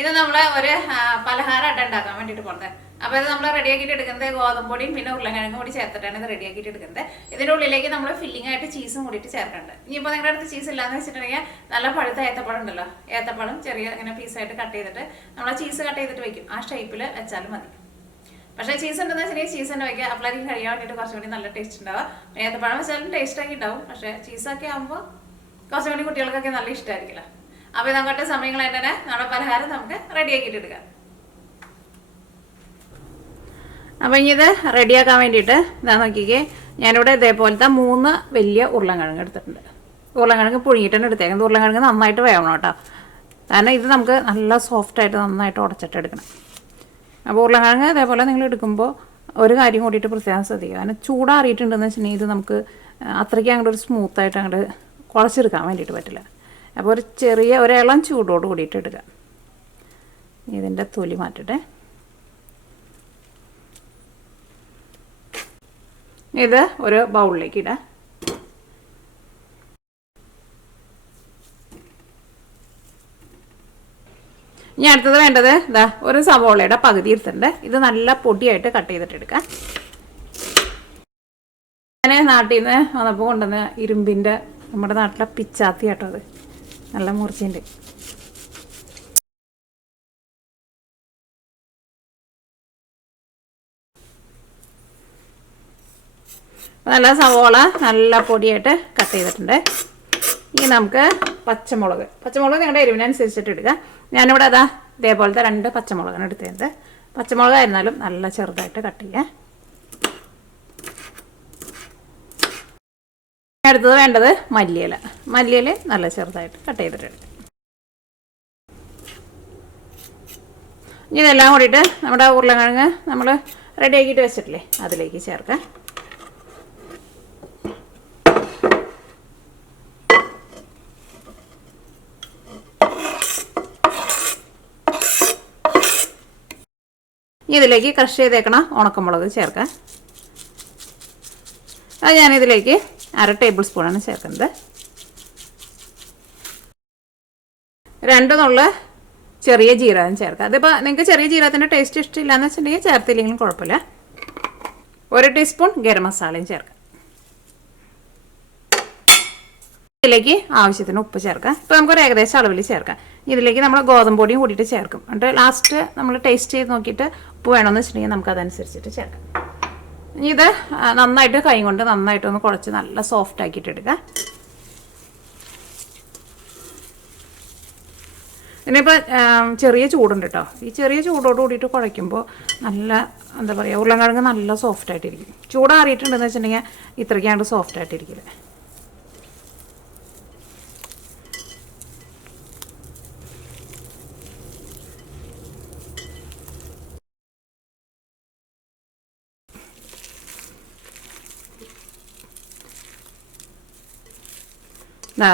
ഇത് നമ്മൾ ഒരു പലഹാരമായിട്ട് ഉണ്ടാക്കാൻ വേണ്ടിയിട്ട് പോകുന്നത്. അപ്പോൾ ഇത് നമ്മൾ റെഡിയാക്കിയിട്ട് എടുക്കുന്നത് ഗോതമ്പൊടിയും പിന്നെ ഉരുളക്കിഴങ്ങും കൂടി ചേർത്തിട്ടാണ് ഇത് റെഡിയാക്കിയിട്ട് എടുക്കുന്നത്. ഇതിൻ്റെ ഉള്ളിലേക്ക് നമ്മൾ ഫില്ലിംഗ് ആയിട്ട് ചീസും കൂടിയിട്ട് ചേർക്കുന്നുണ്ട്. ഇനിയിപ്പോൾ നിങ്ങളുടെ അടുത്ത് ചീസ് ഇല്ലാന്ന് വെച്ചിട്ടുണ്ടെങ്കിൽ നല്ല പഴുത്ത ഏത്തപ്പഴം ഉണ്ടല്ലോ, ഏത്തപ്പഴം ചെറിയ ഇങ്ങനെ പീസായിട്ട് കട്ട് ചെയ്തിട്ട് നമ്മൾ ചീസ് കട്ട് ചെയ്തിട്ട് വെക്കും, ആ ഷേപ്പിൽ വെച്ചാലും മതി. പക്ഷേ ചീസ് ഉണ്ടെന്ന് വെച്ചിട്ടുണ്ടെങ്കിൽ ചീസ് തന്നെ വയ്ക്കുക, അപ്പോഴേക്കും കഴിയാൻ വേണ്ടിയിട്ട് കുറച്ചും കൂടി നല്ല ടേസ്റ്റ് ഉണ്ടാവുക. ഏത്തപ്പഴം വെച്ചാലും ടേസ്റ്റ് ആക്കി ഉണ്ടാവും, പക്ഷേ ചീസൊക്കെ ആകുമ്പോൾ കുറച്ചും കൂടി കുട്ടികൾക്കൊക്കെ നല്ല ഇഷ്ടമായിരിക്കില്ല. അപ്പോൾ നമുക്കൊട്ട് സമയങ്ങളായിട്ട് തന്നെ നമ്മുടെ പലഹാരം നമുക്ക് റെഡിയാക്കിയിട്ട് എടുക്കാം. അപ്പോൾ ഇനി ഇത് റെഡിയാക്കാൻ വേണ്ടിയിട്ട് ഇതാ നോക്കിക്കേ, ഞാനിവിടെ ഇതേപോലത്തെ 3 വലിയ ഉരുളക്കിഴങ്ങ് എടുത്തിട്ടുണ്ട്. ഉരുളക്കിഴങ്ങ് പുഴുങ്ങിയിട്ടാണ് എടുത്തേക്കുന്നത്. ഉരുളക്കിഴങ്ങ് നന്നായിട്ട് വേവണം കേട്ടോ, കാരണം ഇത് നമുക്ക് നല്ല സോഫ്റ്റായിട്ട് നന്നായിട്ട് ഉടച്ചിട്ട് എടുക്കണം. അപ്പോൾ ഉരുളക്കിഴങ്ങ് ഇതേപോലെ നിങ്ങൾ എടുക്കുമ്പോൾ ഒരു കാര്യം കൂടിയിട്ട് പ്രത്യേകം ശ്രദ്ധിക്കുക, കാരണം ചൂടാറിയിട്ടുണ്ടെന്ന് വെച്ചിട്ടുണ്ടെങ്കിൽ ഇത് നമുക്ക് അത്രയ്ക്ക് അങ്ങോട്ട് ഒരു സ്മൂത്തായിട്ട് അങ്ങോട്ട് കുഴച്ചെടുക്കാൻ വേണ്ടിയിട്ട് പറ്റില്ല. അപ്പോൾ ഒരു ചെറിയ ഒരിളം ചൂടോട് കൂടിയിട്ട് എടുക്കുക. ഇതിൻ്റെ തൊലി മാറ്റിട്ടെ. ഇത് ഒരു ബൗളിലേക്ക് ഇടാം. ഇനി അടുത്തത് വേണ്ടത് ഇതാ ഒരു സവോളയുടെ പകുതി എടുത്തിട്ടുണ്ട്. ഇത് നല്ല പൊടിയായിട്ട് കട്ട് ചെയ്തിട്ട് എടുക്കാം. ഞാൻ നാട്ടിൽ നിന്ന് വന്നപ്പോൾ കൊണ്ടുവന്ന ഇരുമ്പിൻ്റെ നമ്മുടെ നാട്ടിലെ പിച്ചാത്തി കേട്ടോ, അത് നല്ല മുറിച്ചിട്ടുണ്ട്. നല്ല സവോള നല്ല പൊടിയായിട്ട് കട്ട് ചെയ്തിട്ടുണ്ട്. ഇനി നമുക്ക് പച്ചമുളക് നിങ്ങളുടെ എരിവിനനുസരിച്ചിട്ട് എടുക്കുക. ഞാനിവിടെ അതാ ഇതേപോലത്തെ 2 പച്ചമുളകാണ് എടുത്തത്. പച്ചമുളകായിരുന്നാലും നല്ല ചെറുതായിട്ട് കട്ട് ചെയ്യുക. അടുത്തത് വേണ്ടത് മല്ലിയില നല്ല ചെറുതായിട്ട് കട്ട് ചെയ്തിട്ട് എടുക്കുക. ഇനി ഇതെല്ലാം കൂടിയിട്ട് നമ്മുടെ ഉരുളക്കിഴങ്ങ് നമ്മൾ റെഡിയാക്കിയിട്ട് വെച്ചിട്ടില്ലേ അതിലേക്ക് ചേർക്കാം. ഇനി ഇതിലേക്ക് ക്രഷ് ചെയ്തേക്കണ ഉണക്കമുളക് ചേർക്കാം. അത് ഞാനിതിലേക്ക് 1/2 ടേബിൾ സ്പൂണാണ് ചേർക്കുന്നത്. 2 നുള്ള ചെറിയ ജീരകം ചേർക്കാം. അതിപ്പോൾ നിങ്ങൾക്ക് ചെറിയ ജീരകത്തിൻ്റെ ടേസ്റ്റ് ഇഷ്ടമില്ലാന്ന് വെച്ചിട്ടുണ്ടെങ്കിൽ ചേർത്തില്ലെങ്കിലും കുഴപ്പമില്ല. 1 ടീസ്പൂൺ ഗരം മസാലയും ചേർക്കാം. ഇതിലേക്ക് ആവശ്യത്തിന് ഉപ്പ് ചേർക്കാം. ഇപ്പോൾ നമുക്കൊരു ഏകദേശം അളവിൽ ചേർക്കാം. ഇതിലേക്ക് നമ്മൾ ഗോതമ്പ് പൊടിയും കൂടിയിട്ട് ചേർക്കും. എന്നിട്ട് ലാസ്റ്റ് നമ്മൾ ടേസ്റ്റ് ചെയ്ത് നോക്കിയിട്ട് ഉപ്പ് വേണമെന്ന് വെച്ചിട്ടുണ്ടെങ്കിൽ നമുക്ക് അതനുസരിച്ചിട്ട് ചേർക്കാം. ഇനി ഇത് നന്നായിട്ട് കൈ കൊണ്ട് നന്നായിട്ടൊന്ന് കുഴച്ച് നല്ല സോഫ്റ്റ് ആക്കിയിട്ട് എടുക്കുക. ഇനിയിപ്പോൾ ചെറിയ ചൂടുണ്ട് കേട്ടോ. ഈ ചെറിയ ചൂടോട് കൂടിയിട്ട് കുഴയ്ക്കുമ്പോൾ നല്ല എന്താ പറയുക, ഉരുളക്കിഴങ്ങ് നല്ല സോഫ്റ്റായിട്ടിരിക്കും. ചൂടാറിയിട്ടുണ്ടെന്ന് വെച്ചിട്ടുണ്ടെങ്കിൽ ഇത്രയ്ക്കാണ്ട് സോഫ്റ്റായിട്ടിരിക്കില്ല.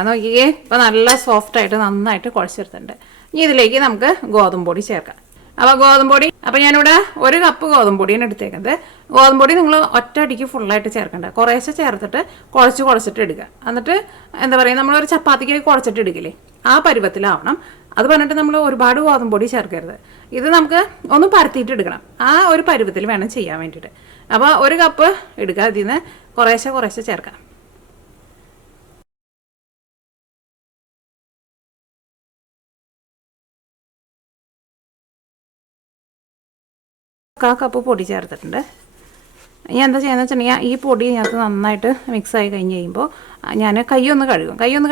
നോക്കിയേ, ഇപ്പോൾ നല്ല സോഫ്റ്റായിട്ട് നന്നായിട്ട് കുഴച്ചെടുത്തിട്ടുണ്ട്. ഇനി ഇതിലേക്ക് നമുക്ക് ഗോതമ്പ് പൊടി ചേർക്കാം. അപ്പോൾ ഞാനിവിടെ 1 കപ്പ് ഗോതമ്പ് പൊടിയാണ് എടുത്തേക്കുന്നത്. ഗോതമ്പ് പൊടി നിങ്ങൾ ഒറ്റയടിക്ക് ഫുള്ളായിട്ട് ചേർക്കണ്ട, കുറേശ്ശെ ചേർത്തിട്ട് കുഴച്ചിട്ട് എടുക്കുക. എന്നിട്ട് എന്താ പറയുക, നമ്മളൊരു ചപ്പാത്തിക്ക് കുഴച്ചിട്ട് എടുക്കില്ലേ, ആ പരുവത്തിലാവണം. അത് പറഞ്ഞിട്ട് നമ്മൾ ഒരുപാട് ഗോതമ്പ് പൊടി ചേർക്കരുത്. ഇത് നമുക്ക് ഒന്ന് പരത്തിയിട്ട് എടുക്കണം, ആ ഒരു പരുവത്തിൽ വേണം ചെയ്യാൻ വേണ്ടിയിട്ട്. അപ്പോൾ 1 കപ്പ് എടുക്കുക, അതിൽ നിന്ന് കുറേശ്ശെ ചേർക്കാം. കപ്പ് പൊടി ചേർത്തിട്ടുണ്ട്. ഇനി എന്താ ചെയ്യുന്നത് വെച്ചിട്ടുണ്ടെങ്കിൽ ഈ പൊടി ഇതിനകത്ത് നന്നായിട്ട് മിക്സായി കഴിഞ്ഞ് കഴിയുമ്പോൾ ഞാൻ കൈയൊന്ന്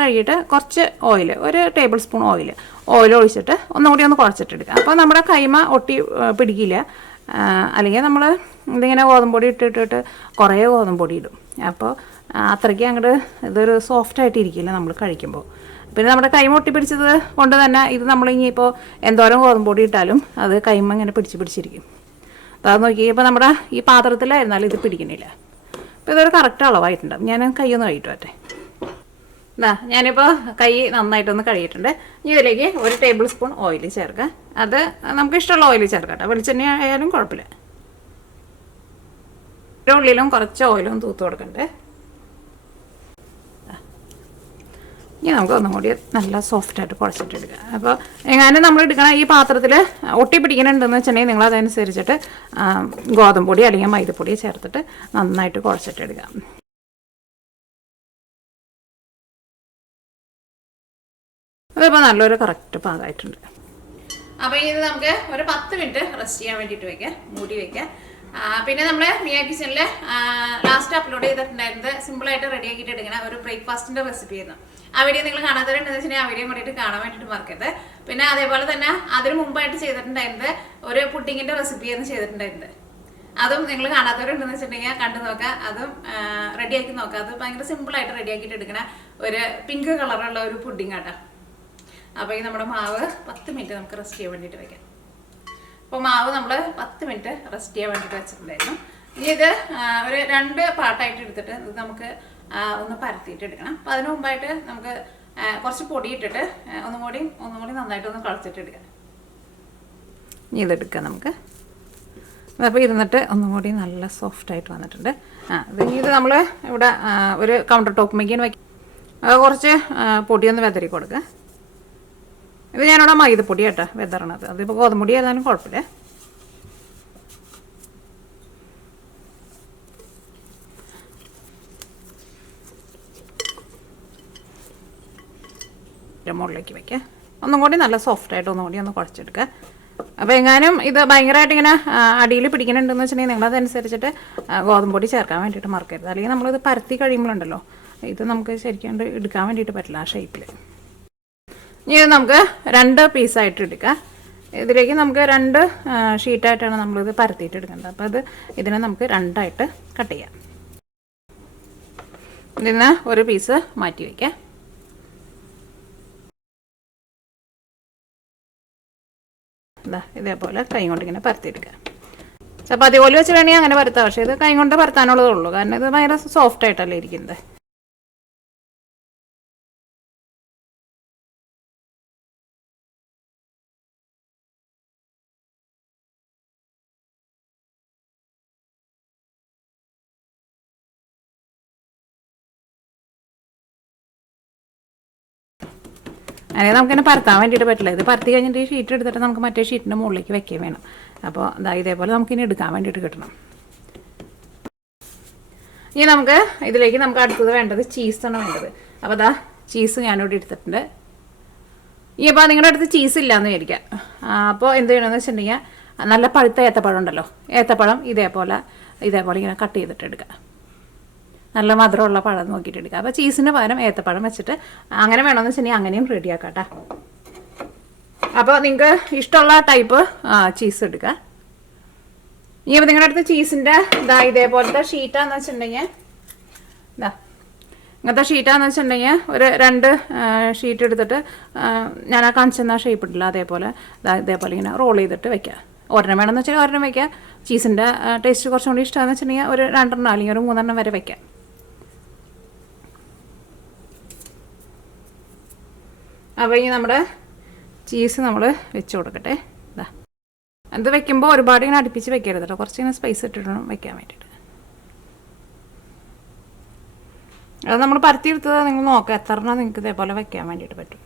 കഴുകിയിട്ട് കുറച്ച് ഓയിൽ, 1 ടേബിൾ സ്പൂൺ ഓയിൽ ഒഴിച്ചിട്ട് ഒന്നുകൂടി ഒന്ന് കുഴച്ചിട്ടെടുക്കുക. അപ്പോൾ നമ്മുടെ കൈമ ഒട്ടി പിടിക്കില്ല. അല്ലെങ്കിൽ നമ്മൾ ഇതിങ്ങനെ ഗോതമ്പ് പൊടി ഇട്ടിട്ട് കുറേ ഗോതമ്പ് പൊടി ഇടും, അപ്പോൾ അത്രയ്ക്ക് അങ്ങോട്ട് ഇതൊരു സോഫ്റ്റായിട്ട് ഇരിക്കില്ല നമ്മൾ കഴിക്കുമ്പോൾ. പിന്നെ നമ്മുടെ കൈമ ഒട്ടി പിടിച്ചത് കൊണ്ട് തന്നെ ഇത് നമ്മളിനിയിപ്പോൾ എന്തോരം ഗോതമ്പ് പൊടി ഇട്ടാലും അത് കൈമ ഇങ്ങനെ പിടിച്ചിരിക്കും. അത് നോക്കി, ഇപ്പോൾ നമ്മുടെ ഈ പാത്രത്തിലായിരുന്നാലും ഇത് പിടിക്കണില്ല. അപ്പോൾ ഇതൊരു കറക്റ്റ് അളവായിട്ടുണ്ട്. ഞാൻ കൈയൊന്ന് കഴിയിട്ട് പറ്റേ. ഞാനിപ്പോൾ കൈ നന്നായിട്ടൊന്ന് കഴിയിട്ടുണ്ട്. ഇനി ഇതിലേക്ക് 1 ടേബിൾ സ്പൂൺ ഓയിൽ ചേർക്കാം. അത് നമുക്ക് ഇഷ്ടമുള്ള ഓയിൽ ചേർക്കാം കേട്ടോ, വെളിച്ചെണ്ണ ആയാലും കുഴപ്പമില്ല. ഉള്ളിലും കുറച്ച് ഓയിലും തൂത്ത് കൊടുക്കണ്ടേ. ഇനി നമുക്ക് ഒന്നും കൂടി നല്ല സോഫ്റ്റായിട്ട് കുഴച്ചിട്ടെടുക്കുക. അപ്പോൾ എങ്ങാനും നമ്മൾ എടുക്കണ ഈ പാത്രത്തിൽ ഒട്ടി പിടിക്കണുണ്ടെന്ന് വെച്ചിട്ടുണ്ടെങ്കിൽ നിങ്ങൾ അതനുസരിച്ചിട്ട് ഗോതമ്പ് പൊടി അല്ലെങ്കിൽ മൈദപ്പൊടി ചേർത്തിട്ട് നന്നായിട്ട് കുഴച്ചിട്ടെടുക്കുക. അതിപ്പോൾ നല്ലൊരു കറക്റ്റ് പാകമായിട്ടുണ്ട്. അപ്പോൾ ഇത് നമുക്ക് ഒരു 10 മിനിറ്റ് റെസ്റ്റ് ചെയ്യാൻ വേണ്ടിയിട്ട് വയ്ക്കാം, മൂടി വയ്ക്കാം. പിന്നെ നമ്മൾ മിയ കിച്ചണിൽ ലാസ്റ്റ് അപ്ലോഡ് ചെയ്തിട്ടുണ്ടായിരുന്നത് സിമ്പിളായിട്ട് റെഡിയാക്കിയിട്ട് എടുക്കുന്ന ഒരു ബ്രേക്ക്ഫാസ്റ്റിൻ്റെ റെസിപ്പി ആയിരുന്നു. ആ വീഡിയോ നിങ്ങൾ കാണാത്തവരുണ്ടെന്ന് വെച്ചിട്ടുണ്ടെങ്കിൽ ആ വീഡിയോ കൂടിയിട്ട് കാണാൻ വേണ്ടിയിട്ട് മറക്കരുത്. പിന്നെ അതേപോലെ തന്നെ അതിന് മുമ്പായിട്ട് ചെയ്തിട്ടുണ്ടായിരുന്നത് ഒരു പുഡിങ്ങിൻ്റെ റെസിപ്പിയായിരുന്നു ചെയ്തിട്ടുണ്ടായിരുന്നത്. അതും നിങ്ങൾ കാണാത്തവരുണ്ടെന്ന് വെച്ചിട്ടുണ്ടെങ്കിൽ കണ്ടു നോക്കുക, അതും റെഡിയാക്കി നോക്കുക. അത് ഭയങ്കര സിമ്പിളായിട്ട് റെഡിയാക്കിയിട്ട് എടുക്കുന്ന ഒരു പിങ്ക് കളറുള്ള ഒരു പുഡിങ് ആട്ടോ. അപ്പോൾ ഈ നമ്മുടെ മാവ് 10 മിനിറ്റ് നമുക്ക് റെസ്റ്റ് ചെയ്യാൻ വേണ്ടിയിട്ട് വയ്ക്കാം. അപ്പോൾ മാവ് നമ്മൾ 10 മിനിറ്റ് റെസ്റ്റ് ചെയ്യാൻ വേണ്ടിയിട്ട് വെച്ചിട്ടുണ്ടായിരുന്നു. ഇനി ഇത് ഒരു 2 പാർട്ടായിട്ട് എടുത്തിട്ട് ഇത് നമുക്ക് ഒന്ന് പരത്തിയിട്ട് എടുക്കണം. അപ്പോൾ അതിന് മുമ്പായിട്ട് നമുക്ക് കുറച്ച് പൊടി ഇട്ടിട്ട് ഒന്നും കൂടി നന്നായിട്ടൊന്ന് കളച്ചിട്ട് എടുക്കാം. ഇനി ഇതെടുക്കാം നമുക്ക്. അപ്പോൾ ഇരുന്നിട്ട് ഒന്നും കൂടി നല്ല സോഫ്റ്റായിട്ട് വന്നിട്ടുണ്ട്. ഇത് നമ്മൾ ഇവിടെ ഒരു കൗണ്ടർ ടോപ്പിലേക്കാണ് വയ്ക്കും. കുറച്ച് പൊടിയൊന്ന് വെതറി കൊടുക്കുക. ഇത് ഞാനിവിടെ മൈദപ്പൊടി കേട്ടോ വെതറണത്. അതിപ്പോൾ ഗോതമ്പൊടി ഏതായാലും കുഴപ്പമില്ല. മുകളിലേക്ക് വയ്ക്കുക. ഒന്നും കൂടി നല്ല സോഫ്റ്റായിട്ട് ഒന്നും കൂടി ഒന്ന് കുഴച്ചെടുക്കുക. അപ്പോൾ എങ്ങാനും ഇത് ഭയങ്കരമായിട്ട് ഇങ്ങനെ അടിയിൽ പിടിക്കുന്നുണ്ടെന്ന് വെച്ചിട്ടുണ്ടെങ്കിൽ നിങ്ങളതനുസരിച്ചിട്ട് ഗോതമ്പൊടി ചേർക്കാൻ വേണ്ടിയിട്ട് മറക്കരുത്. അല്ലെങ്കിൽ നമ്മളിത് പരത്തി കഴിയുമ്പോഴുണ്ടല്ലോ ഇത് നമുക്ക് ശരിക്കും എടുക്കാൻ വേണ്ടിയിട്ട് പറ്റില്ല ആ ഷേപ്പിൽ. ഇനി ഇത് നമുക്ക് 2 പീസായിട്ട് എടുക്കാം. ഇതിലേക്ക് നമുക്ക് 2 ഷീറ്റായിട്ടാണ് നമ്മളിത് പരത്തിയിട്ട് എടുക്കേണ്ടത്. അപ്പോൾ ഇതിനെ നമുക്ക് 2ആയിട്ട് കട്ട് ചെയ്യാം. ഇതിന് ഒരു പീസ് മാറ്റി വയ്ക്കാം. ഇതേപോലെ കൈ കൊണ്ട് ഇങ്ങനെ പരത്തിയെടുക്കുക. ചപ്പാത്തി പോലെ വെച്ച് വേണമെങ്കിൽ അങ്ങനെ പരത്താം. പക്ഷേ ഇത് കൈ കൊണ്ട് പരത്താനുള്ളതേ ഉള്ളൂ, കാരണം ഇത് ഭയങ്കര സോഫ്റ്റ് ആയിട്ടല്ലേ ഇരിക്കുന്നത്. അല്ലെങ്കിൽ നമുക്കിങ്ങനെ പരത്താൻ വേണ്ടിയിട്ട് പറ്റില്ല. ഇത് പരത്തി കഴിഞ്ഞിട്ട് ഈ ഷീറ്റ് എടുത്തിട്ട് നമുക്ക് മറ്റേ ഷീറ്റിൻ്റെ മുകളിലേക്ക് വെക്കുകയും വേണം. അപ്പോൾ ഇതേപോലെ നമുക്കിനി എടുക്കാൻ വേണ്ടിയിട്ട് കിട്ടണം. ഇനി ഇതിലേക്ക് നമുക്ക് അടുത്തത് വേണ്ടത് ചീസാണ് വേണ്ടത്. അപ്പോൾ ചീസ് ഞാനിവിടെ എടുത്തിട്ടുണ്ട്. ഈ അപ്പോൾ നിങ്ങളുടെ അടുത്ത് ചീസ് ഇല്ലയെന്ന് വിചാരിക്കാം. അപ്പോൾ എന്ത് ചെയ്യണമെന്ന് വെച്ചിട്ടുണ്ടെങ്കിൽ നല്ല പഴുത്ത ഏത്തപ്പഴം ഉണ്ടല്ലോ, ഏത്തപ്പഴം ഇതേപോലെ ഇങ്ങനെ കട്ട് ചെയ്തിട്ട് എടുക്കുക. നല്ല മധുരമുള്ള പഴം നോക്കിയിട്ട് എടുക്കുക. അപ്പോൾ ചീസിന് പകരം ഏത്തപ്പഴം വെച്ചിട്ട് അങ്ങനെ വേണമെന്ന് വെച്ചിട്ടുണ്ടെങ്കിൽ അങ്ങനെയും റെഡിയാക്കാം കേട്ടോ. അപ്പോൾ നിങ്ങൾക്ക് ഇഷ്ടമുള്ള ടൈപ്പ് ചീസ് എടുക്കുക. ഇനി അപ്പോൾ നിങ്ങളുടെ അടുത്ത് ചീസിൻ്റെ ഇതേപോലത്തെ ഷീറ്റാന്ന് വെച്ചിട്ടുണ്ടെങ്കിൽ ഇങ്ങനത്തെ ഷീറ്റാന്ന് വെച്ചിട്ടുണ്ടെങ്കിൽ ഒരു 2 ഷീറ്റ് എടുത്തിട്ട് ഞാൻ ആ കാണിച്ചെന്ന ഷേപ്പ് ഇട്ടില്ല, അതേപോലെ ഇതേപോലെ ഇങ്ങനെ റോൾ ചെയ്തിട്ട് വെക്കുക. ഒരെണ്ണം വേണമെന്ന് വെച്ചാൽ ഒരെണ്ണം വയ്ക്കുക. ചീസിൻ്റെ ടേസ്റ്റ് കുറച്ചും കൂടി ഇഷ്ടമാണെന്ന് വെച്ചിട്ടുണ്ടെങ്കിൽ ഒരു 2 അല്ലെങ്കിൽ ഒരു 3 വരെ വയ്ക്കാം. അപ്പോൾ ഇനി നമ്മുടെ ചീസ് നമ്മൾ വെച്ച് കൊടുക്കട്ടെ. അത് വെക്കുമ്പോൾ ഒരുപാട് ഇങ്ങനെ അടുപ്പിച്ച് വെക്കരുത് കേട്ടോ, കുറച്ച് ഇങ്ങനെ സ്പേസ് ഇട്ടിട്ടണം വെക്കാൻ വേണ്ടിയിട്ട്. അത് നമ്മൾ പരത്തിയെടുത്തത് നിങ്ങൾ നോക്കുക എത്ര എണ്ണം നിങ്ങൾക്ക് ഇതേപോലെ വെക്കാൻ വേണ്ടിയിട്ട് പറ്റും.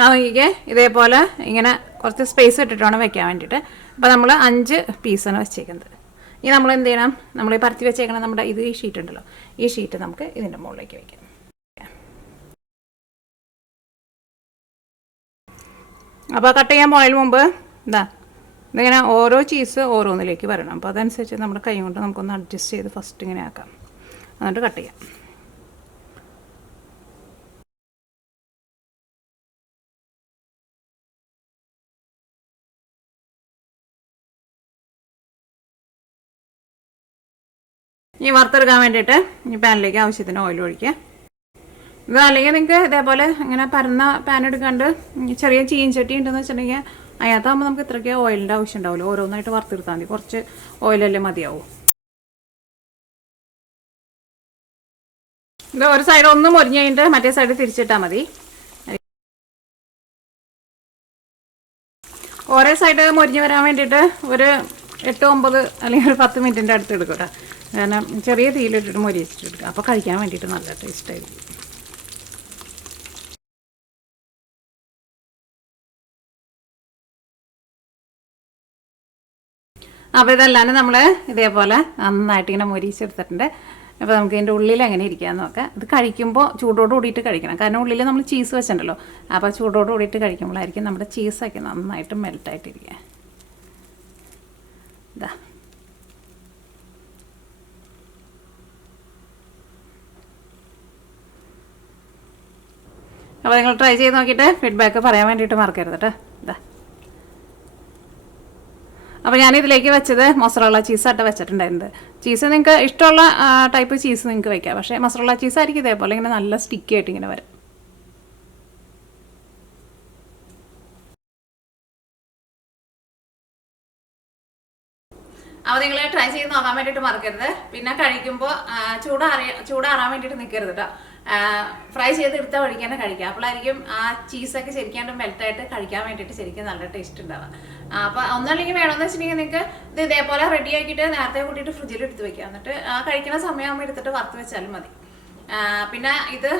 നോക്കിക്കേ ഇതേപോലെ ഇങ്ങനെ കുറച്ച് സ്പേസ് ഇട്ടിട്ടാണ് വെക്കാൻ വേണ്ടിയിട്ട്. അപ്പോൾ നമ്മൾ 5 പീസാണ് വെച്ചേക്കുന്നത്. ഇനി നമ്മൾ എന്ത് ചെയ്യണം, നമ്മൾ ഈ പരത്തി വെച്ചേക്കണം നമ്മുടെ ഈ ഷീറ്റ് ഉണ്ടല്ലോ, ഈ ഷീറ്റ് നമുക്ക് ഇതിൻ്റെ മുകളിലേക്ക് വയ്ക്കാം. അപ്പോൾ കട്ട് ചെയ്യാൻ പോയതിന് മുമ്പ് ഇതിങ്ങനെ ഓരോ ചീസ് ഓരോന്നിലേക്ക് വരണം. അപ്പോൾ അതനുസരിച്ച് നമ്മുടെ കൈ കൊണ്ട് നമുക്കൊന്ന് അഡ്ജസ്റ്റ് ചെയ്ത് ഫസ്റ്റ് ഇങ്ങനെ ആക്കാം, എന്നിട്ട് കട്ട് ചെയ്യാം. ഈ വറുത്തെടുക്കാൻ വേണ്ടിയിട്ട് ഈ പാനിലേക്ക് ആവശ്യത്തിന് ഓയിൽ ഒഴിക്കുക. ഇത് അല്ലെങ്കിൽ നിങ്ങൾക്ക് ഇതേപോലെ ഇങ്ങനെ പരന്ന പാൻ എടുക്കാണ്ട് ചെറിയ ചീൻചട്ടി ഉണ്ടെന്ന് വെച്ചിട്ടുണ്ടെങ്കിൽ അതിനകത്താകുമ്പോൾ നമുക്ക് ഇത്രയ്ക്ക് ഓയിലിൻ്റെ ആവശ്യം ഉണ്ടാവില്ല. ഓരോന്നായിട്ട് വറുത്തെടുത്താൽ മതി, കുറച്ച് ഓയിലല്ലേ മതിയാവും. ഇത് ഒരു സൈഡ് ഒന്ന് മൊരിഞ്ഞ് കഴിഞ്ഞിട്ട് മറ്റേ സൈഡ് തിരിച്ചിട്ടാൽ മതി. ഓരോ സൈഡ് മൊരിഞ്ഞ് വരാൻ വേണ്ടിയിട്ട് ഒരു 8-9 അല്ലെങ്കിൽ ഒരു 10 മിനിറ്റിൻ്റെ അടുത്ത് എടുക്കും കേട്ടോ. കാരണം ചെറിയ തീയിലിട്ടിട്ട് മൊരിയിച്ചിട്ടെടുക്കുക. അപ്പോൾ കഴിക്കാൻ വേണ്ടിയിട്ട് നല്ല ടേസ്റ്റായിരിക്കും. അപ്പോൾ ഇതെല്ലാം നമ്മൾ ഇതേപോലെ നന്നായിട്ട് ഇങ്ങനെ മൊരിയിച്ചെടുത്തിട്ടുണ്ട്. അപ്പോൾ നമുക്ക് ഇതിൻ്റെ ഉള്ളിൽ എങ്ങനെ ഇരിക്കാമെന്ന് നോക്കാം. ഇത് കഴിക്കുമ്പോൾ ചൂടോട് കൂടിയിട്ട് കഴിക്കണം. കാരണം ഉള്ളിൽ നമ്മൾ ചീസ് വെച്ചിട്ടുണ്ടല്ലോ. അപ്പോൾ ചൂടോട് കൂടിയിട്ട് കഴിക്കുമ്പോഴായിരിക്കും നമ്മുടെ ചീസൊക്കെ നന്നായിട്ട് മെൽറ്റായിട്ടിരിക്കുക. ഇതാ അപ്പോൾ നിങ്ങൾ ട്രൈ ചെയ്ത് നോക്കിയിട്ട് ഫീഡ്ബാക്ക് പറയാൻ വേണ്ടിയിട്ട് മറക്കരുത് കേട്ടോ. ഇതാ അപ്പോൾ ഞാനിതിലേക്ക് വെച്ചത് മൊസറല്ല ചീസായിട്ട് വെച്ചിട്ടുണ്ടായിരുന്നത്. ചീസ് നിങ്ങൾക്ക് ഇഷ്ടമുള്ള ടൈപ്പ് ചീസ് നിങ്ങൾക്ക് വയ്ക്കാം. പക്ഷേ മൊസറല്ല ചീസായിരിക്കും ഇതേപോലെ ഇങ്ങനെ നല്ല സ്റ്റിക്കി ആയിട്ട് ഇങ്ങനെ വരും. അപ്പോൾ നിങ്ങൾ ട്രൈ ചെയ്ത് നോക്കാൻ വേണ്ടിയിട്ട് മറക്കരുത്. പിന്നെ കഴിക്കുമ്പോൾ ചൂടാറാൻ വേണ്ടിയിട്ട് നിൽക്കരുത് കേട്ടോ. ഫ്രൈ ചെയ്തെടുത്ത വഴിക്ക് തന്നെ കഴിക്കുക. അപ്പോഴായിരിക്കും ആ ചീസൊക്കെ ശരിക്കാണ്ട് മെൽറ്റായിട്ട് കഴിക്കാൻ വേണ്ടിയിട്ട് ശരിക്കും നല്ല ടേസ്റ്റ് ഉണ്ടാവുക. അപ്പോൾ ഒന്നല്ലെങ്കിൽ വേണമെന്ന് വെച്ചിട്ടുണ്ടെങ്കിൽ നിങ്ങൾക്ക് ഇത് ഇതേപോലെ റെഡി ആക്കിയിട്ട് നേരത്തെ കൂട്ടിയിട്ട് ഫ്രിഡ്ജിൽ എടുത്ത് വെക്കുക. എന്നിട്ട് ആ കഴിക്കുന്ന സമയമാകുമ്പോൾ എടുത്തിട്ട് വറുത്ത് വെച്ചാലും മതി. പിന്നെ ഇത്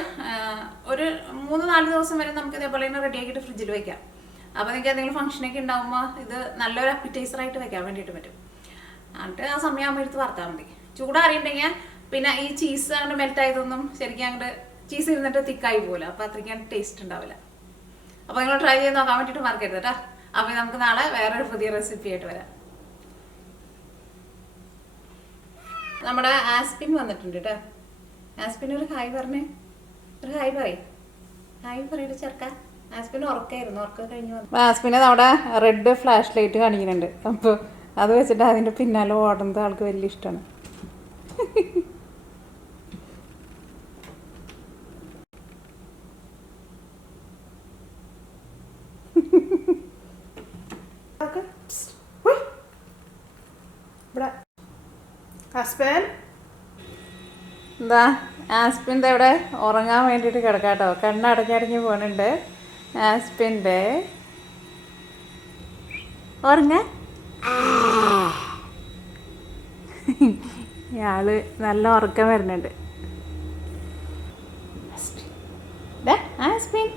ഒരു 3-4 ദിവസം വരെ നമുക്ക് ഇതേപോലെ തന്നെ റെഡി ആക്കിയിട്ട് ഫ്രിഡ്ജിൽ വെക്കാം. അപ്പോൾ നിങ്ങൾക്ക് എന്തെങ്കിലും ഫംഗ്ഷനൊക്കെ ഉണ്ടാകുമ്പോൾ ഇത് നല്ലൊരു അപ്പിറ്റൈസറായിട്ട് വെക്കാൻ വേണ്ടിയിട്ട് പറ്റും. എന്നിട്ട് ആ സമയമാകുമ്പോൾ എടുത്ത് വറുത്താൽ മതി. ചൂടാറിയിട്ടുണ്ടെങ്കിൽ പിന്നെ ഈ ചീസ് അങ്ങോട്ട് മെൽറ്റ് ആയതൊന്നും ശരിക്കും അങ്ങോട്ട് ചീസ് ഇരുന്നിട്ട് തിക്കായി പോകില്ല. അപ്പോൾ അത്രയ്ക്ക് ടേസ്റ്റ് ഉണ്ടാവില്ല. അപ്പോൾ നിങ്ങൾ ട്രൈ ചെയ്ത് നോക്കാൻ വേണ്ടിയിട്ട് മറക്കരുത് കേട്ടോ. അപ്പോൾ നമുക്ക് നാളെ വേറൊരു പുതിയ റെസിപ്പി ആയിട്ട് വരാം. നമ്മുടെ ആസ്പിൻ വന്നിട്ടുണ്ട് കേട്ടോ. ആസ്പിൻ ഒരു ഹായ് പറഞ്ഞേ. ഒരു ഹായ് പറയും. ഹായ് പറയിട്ട് ചേർക്കാം. ആസ്പിൻ ഉറക്കായിരുന്നു. ഉറക്കം കഴിഞ്ഞ് വന്നു. ആസ്പിനെ നമ്മുടെ റെഡ് ഫ്ലാഷ് ലൈറ്റ് കാണിക്കുന്നുണ്ട്. അപ്പോൾ അത് വെച്ചിട്ട് അതിൻ്റെ പിന്നാലെ ഓടുന്നത് ആൾക്ക് വലിയ ഇഷ്ടമാണ്. എന്താ ആസ്പിൻ്റെ ഇവിടെ ഉറങ്ങാൻ വേണ്ടിയിട്ട് കിടക്കാട്ടോ. കണ്ണടഞ്ഞടഞ്ഞ് പോകുന്നുണ്ട് ആസ്പിൻ്റെ. ഉറങ്ങ ഇയാള് നല്ല ഉറക്കം വരുന്നുണ്ട്. ആസ്പിൻ